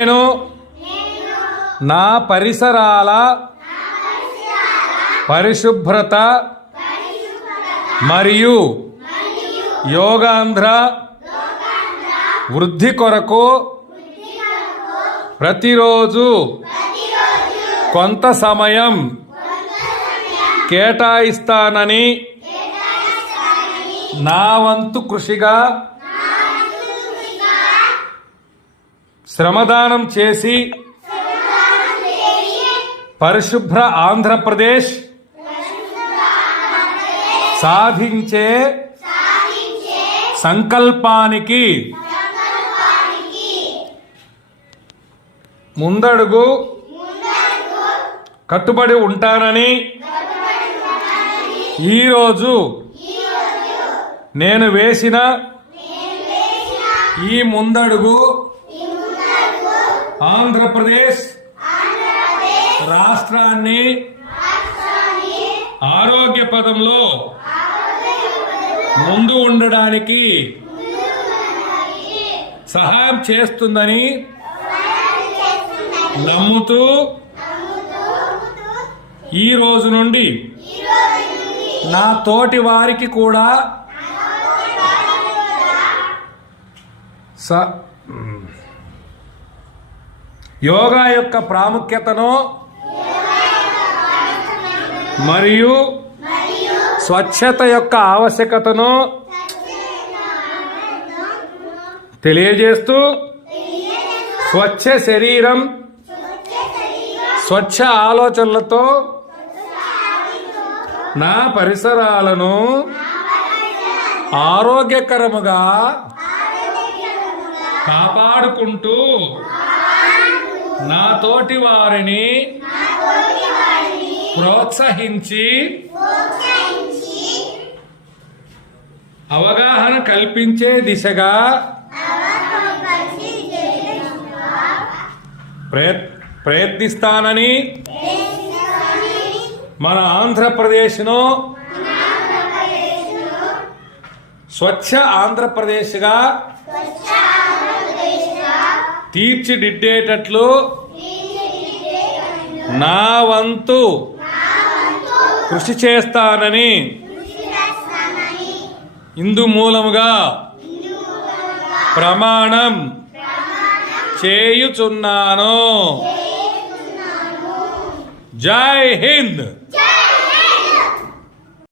నేను నా పరిసరాల పరిశుభ్రత మరియు యోగాంధ్ర వృద్ధి కొరకు ప్రతిరోజు కొంత సమయం కేటాయిస్తానని నా వంతు కృషిగా శ్రమదానం చేసి పరిశుభ్ర ఆంధ్రప్రదేశ్ సాధించే సంకల్పానికి ముందడుగు కట్టుబడి ఉంటానని ఈరోజు నేను వేసిన ఈ ముందడుగు ఆంధ్రప్రదేశ్ రాష్ట్రాన్ని ఆరోగ్య పదంలో ముందు ఉండడానికి సహాయం చేస్తుందని నమ్ముతూ ఈ రోజు నుండి నా తోటి వారికి కూడా యోగా యొక్క ప్రాముఖ్యతను మరియు స్వచ్ఛత యొక్క ఆవశ్యకతను తెలియజేస్తూ స్వచ్ఛ శరీరం స్వచ్ఛ ఆలోచనలతో నా పరిసరాలను ఆరోగ్యకరముగా కాపాడుకుంటూ నా తోటి వారిని ప్రోత్సహించి అవగాహన కల్పించే దిశగా ప్రయత్నిస్తానని మన ఆంధ్రప్రదేశ్ను స్వచ్ఛ ఆంధ్రప్రదేశ్గా తీర్చిదిద్దేటట్లు నా వంతు కృషి చేస్తానని ఇందు మూలముగా ప్రమాణం చేయుచున్నాను. జై హింద్.